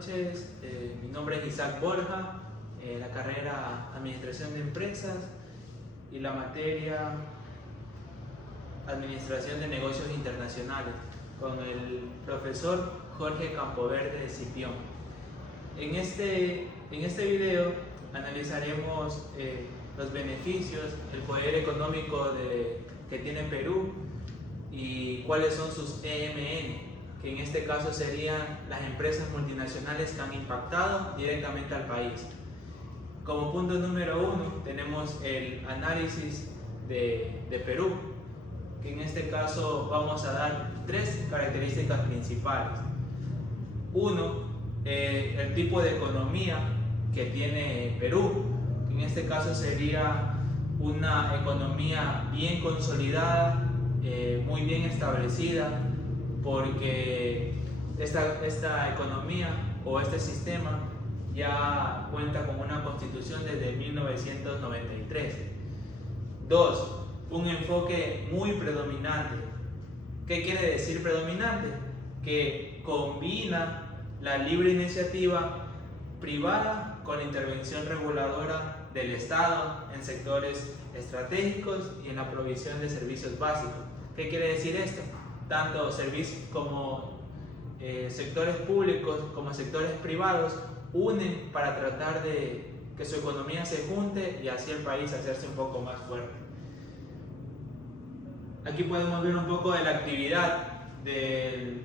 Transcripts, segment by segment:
noches. Mi nombre es Isaac Borja, la carrera Administración de Empresas y la materia Administración de Negocios Internacionales con el profesor Jorge Campoverde Cipión. En este video analizaremos los beneficios, el poder económico que tiene Perú y cuáles son sus EMN, que en este caso serían las empresas multinacionales que han impactado directamente al país. Como punto número 1 tenemos el análisis de Perú, que en este caso vamos a dar 3 características principales. 1, el tipo de economía que tiene Perú, que en este caso sería una economía bien consolidada, muy bien establecida, porque esta economía o este sistema ya cuenta con una constitución desde 1993. 2, un enfoque muy predominante. ¿Qué quiere decir predominante? Que combina la libre iniciativa privada con la intervención reguladora del Estado en sectores estratégicos y en la provisión de servicios básicos. ¿Qué quiere decir esto? Tanto servicios como sectores públicos como sectores privados unen para tratar de que su economía se junte y así el país hacerse un poco más fuerte. Aquí podemos ver un poco de la actividad del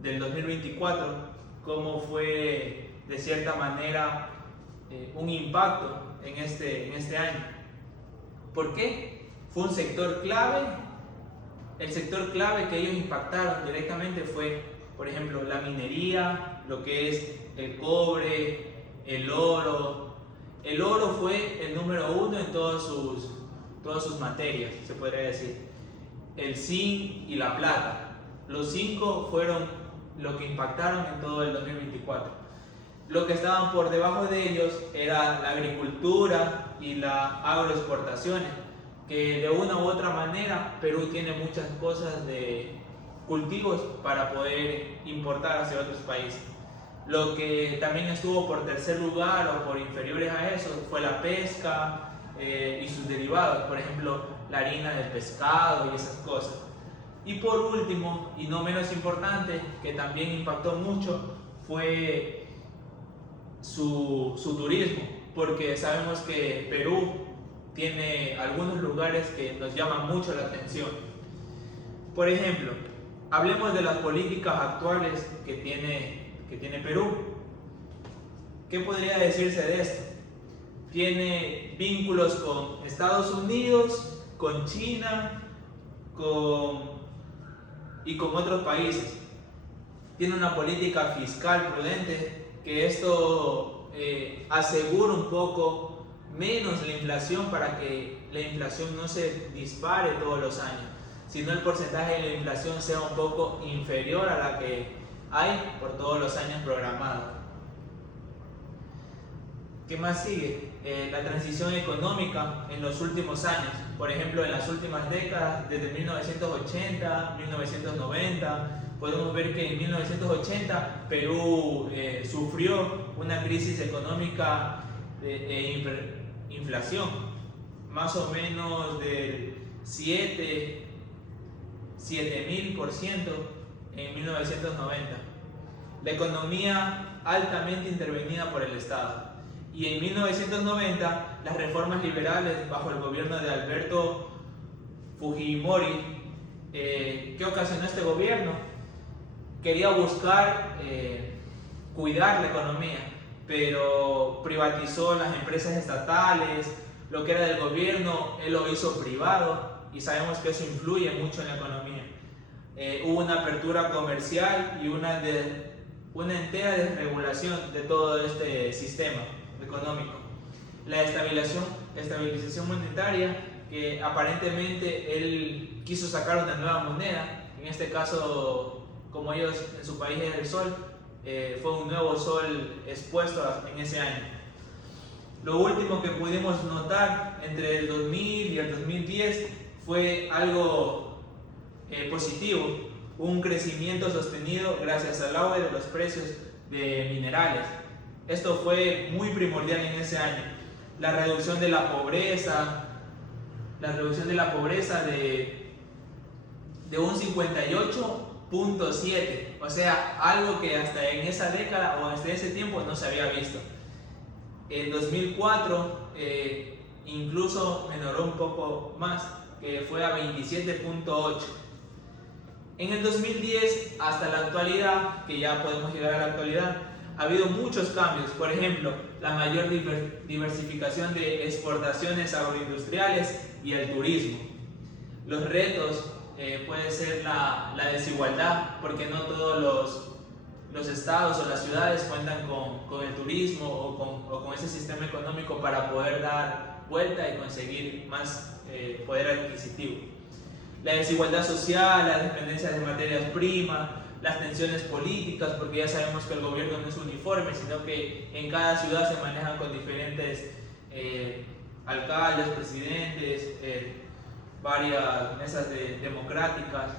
2024, cómo fue de cierta manera un impacto en este año. ¿Por qué? Fue un sector clave. El sector clave que ellos impactaron directamente fue, por ejemplo, la minería, lo que es el cobre, el oro. El oro fue el número 1 en todas sus materias, se podría decir. El zinc y la plata. Los 5 fueron lo que impactaron en todo el 2024. Lo que estaban por debajo de ellos era la agricultura y las agroexportaciones, que de una u otra manera Perú tiene muchas cosas de cultivos para poder importar hacia otros países. Lo que también estuvo por tercer lugar o por inferiores a eso fue la pesca y sus derivados, por ejemplo la harina del pescado y esas cosas. Y por último, y no menos importante, que también impactó mucho, fue su turismo, porque sabemos que Perú tiene algunos lugares que nos llaman mucho la atención. Por ejemplo, hablemos de las políticas actuales que tiene Perú. ¿Qué podría decirse de esto? Tiene vínculos con Estados Unidos, con China y con otros países. Tiene una política fiscal prudente, que esto asegura un poco menos la inflación, para que la inflación no se dispare todos los años, sino el porcentaje de la inflación sea un poco inferior a la que hay por todos los años programados. ¿Qué más sigue? La transición económica en los últimos años, por ejemplo en las últimas décadas, desde 1980, 1990, podemos ver que en 1980 Perú sufrió una crisis económica de inflación, más o menos del 7.000% en 1990. La economía altamente intervenida por el Estado. Y en 1990 las reformas liberales bajo el gobierno de Alberto Fujimori, ¿qué ocasionó este gobierno? Quería buscar cuidar la economía, pero privatizó las empresas estatales, lo que era del gobierno, él lo hizo privado, y sabemos que eso influye mucho en la economía. Hubo una apertura comercial y una entera desregulación de todo este sistema económico. La estabilización monetaria, que aparentemente él quiso sacar una nueva moneda, en este caso, como ellos en su país es el sol, fue un nuevo sol expuesto en ese año. Lo último que pudimos notar entre el 2000 y el 2010 fue algo positivo, un crecimiento sostenido gracias al auge de los precios de minerales. Esto fue muy primordial en ese año. La reducción de la pobreza de un 58.7, o sea, algo que hasta en esa década o hasta ese tiempo no se había visto. En 2004 incluso mejoró un poco más, que fue a 27.8. En el 2010 hasta la actualidad, que ya podemos llegar a la actualidad, ha habido muchos cambios. Por ejemplo, la mayor diversificación de exportaciones agroindustriales y el turismo. Los retos puede ser la desigualdad, porque no todos los estados o las ciudades cuentan con el turismo o con ese sistema económico para poder dar vuelta y conseguir más poder adquisitivo. La desigualdad social, la dependencia de materias primas, las tensiones políticas, porque ya sabemos que el gobierno no es uniforme, sino que en cada ciudad se manejan con diferentes alcaldes, presidentes, varias mesas democráticas.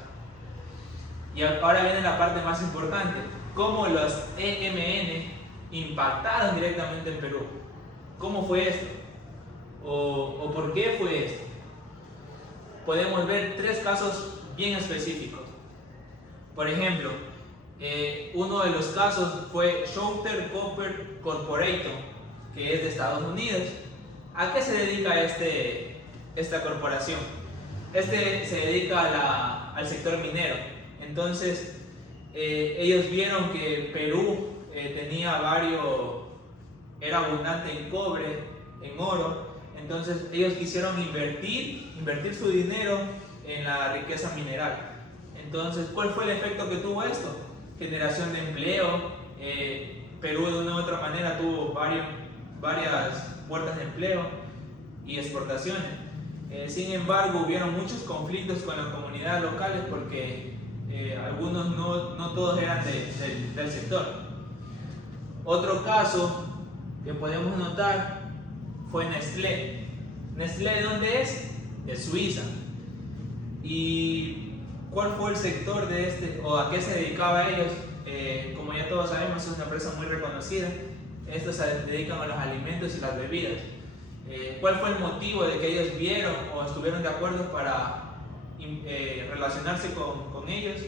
Y ahora viene la parte más importante: cómo los EMN impactaron directamente en Perú. ¿Cómo fue esto? ¿O por qué fue esto? Podemos ver tres casos bien específicos. Por ejemplo, uno de los casos fue Southern Copper Corporation, que es de Estados Unidos. ¿A qué se dedica esta corporación? Se dedica al sector minero. Entonces, ellos vieron que Perú era abundante en cobre, en oro. Entonces, ellos quisieron invertir su dinero en la riqueza mineral. Entonces, ¿cuál fue el efecto que tuvo esto? Generación de empleo. Perú de una u otra manera tuvo varias puertas de empleo y exportaciones. Sin embargo, hubieron muchos conflictos con las comunidades locales porque algunos no todos eran del sector. Otro caso que podemos notar fue Nestlé. ¿Nestlé de dónde es? De Suiza. ¿Y cuál fue el sector de o a qué se dedicaba ellos? Como ya todos sabemos, es una empresa muy reconocida. Estos se dedican a los alimentos y las bebidas. ¿Cuál fue el motivo de que ellos vieron o estuvieron de acuerdo para relacionarse con ellos?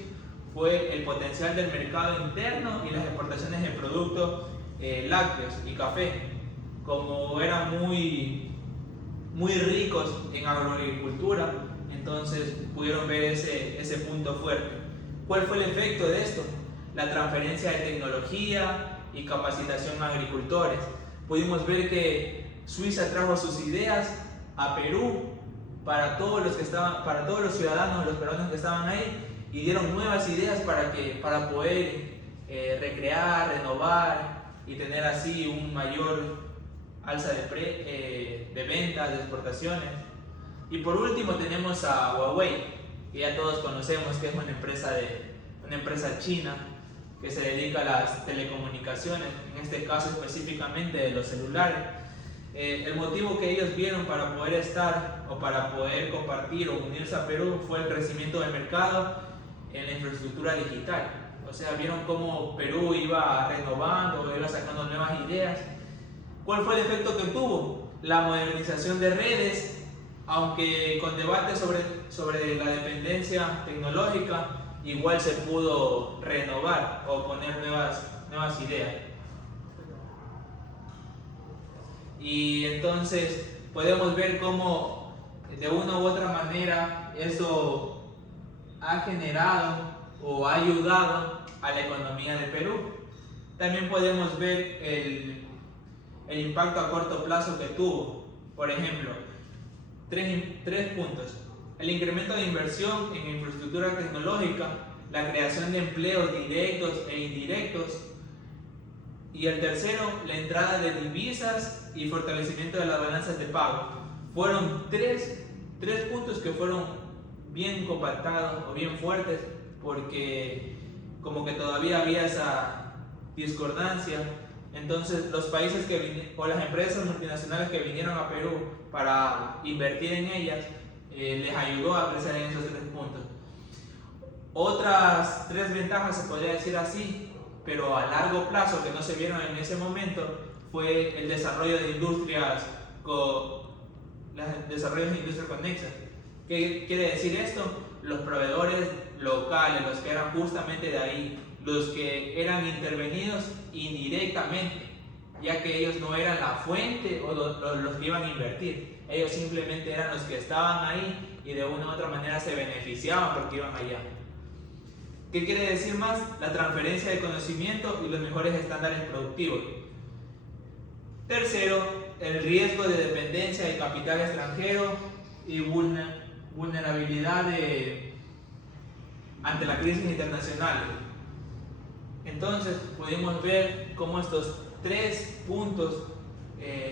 Fue el potencial del mercado interno y las exportaciones de productos lácteos y café. Como eran muy ricos en agroagricultura, entonces pudieron ver ese punto fuerte. ¿Cuál fue el efecto de esto? La transferencia de tecnología y capacitación a agricultores. Pudimos ver que Suiza trajo sus ideas a Perú para todos los ciudadanos, los peruanos que estaban ahí, y dieron nuevas ideas para poder recrear, renovar y tener así un mayor alza de ventas, de exportaciones. Y por último tenemos a Huawei, que ya todos conocemos que es una empresa china que se dedica a las telecomunicaciones, en este caso específicamente de los celulares. El motivo que ellos vieron para poder estar o para poder compartir o unirse a Perú fue el crecimiento del mercado en la infraestructura digital. O sea, vieron cómo Perú iba renovando, iba sacando nuevas ideas. ¿Cuál fue el efecto que tuvo? La modernización de redes, aunque con debate sobre la dependencia tecnológica, igual se pudo renovar o poner nuevas ideas. Y entonces podemos ver cómo de una u otra manera eso ha generado o ha ayudado a la economía de Perú. También podemos ver el impacto a corto plazo que tuvo. Por ejemplo, tres puntos: el incremento de inversión en infraestructura tecnológica, la creación de empleos directos e indirectos, y el tercero, la entrada de divisas y fortalecimiento de las balanzas de pago. Fueron tres puntos que fueron bien compactados o bien fuertes, porque como que todavía había esa discordancia. Entonces los países o las empresas multinacionales que vinieron a Perú para invertir en ellas, les ayudó a crecer en esos 3 puntos. Otras 3 ventajas, se podría decir así, pero a largo plazo que no se vieron en ese momento fue el desarrollo de industrias conexas. ¿Qué quiere decir esto? Los proveedores locales, los que eran justamente de ahí, los que eran intervenidos indirectamente, ya que ellos no eran la fuente o los que iban a invertir, ellos simplemente eran los que estaban ahí y de una u otra manera se beneficiaban porque iban allá. ¿Qué quiere decir más? La transferencia de conocimiento y los mejores estándares productivos. Tercero, el riesgo de dependencia de capital extranjero y vulnerabilidad ante la crisis internacional. Entonces pudimos ver cómo estos tres puntos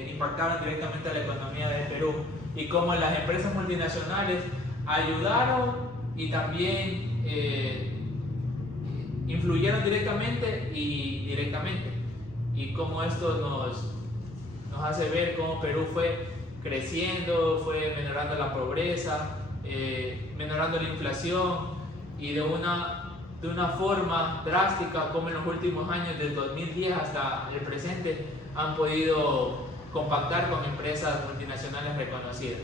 impactaban directamente a la economía de Perú y cómo las empresas multinacionales ayudaron y también influyeron directamente y indirectamente, y cómo esto nos hace ver cómo Perú fue creciendo, fue menorando la pobreza, menorando la inflación y de una forma drástica, como en los últimos años, del 2010 hasta el presente, han podido compactar con empresas multinacionales reconocidas.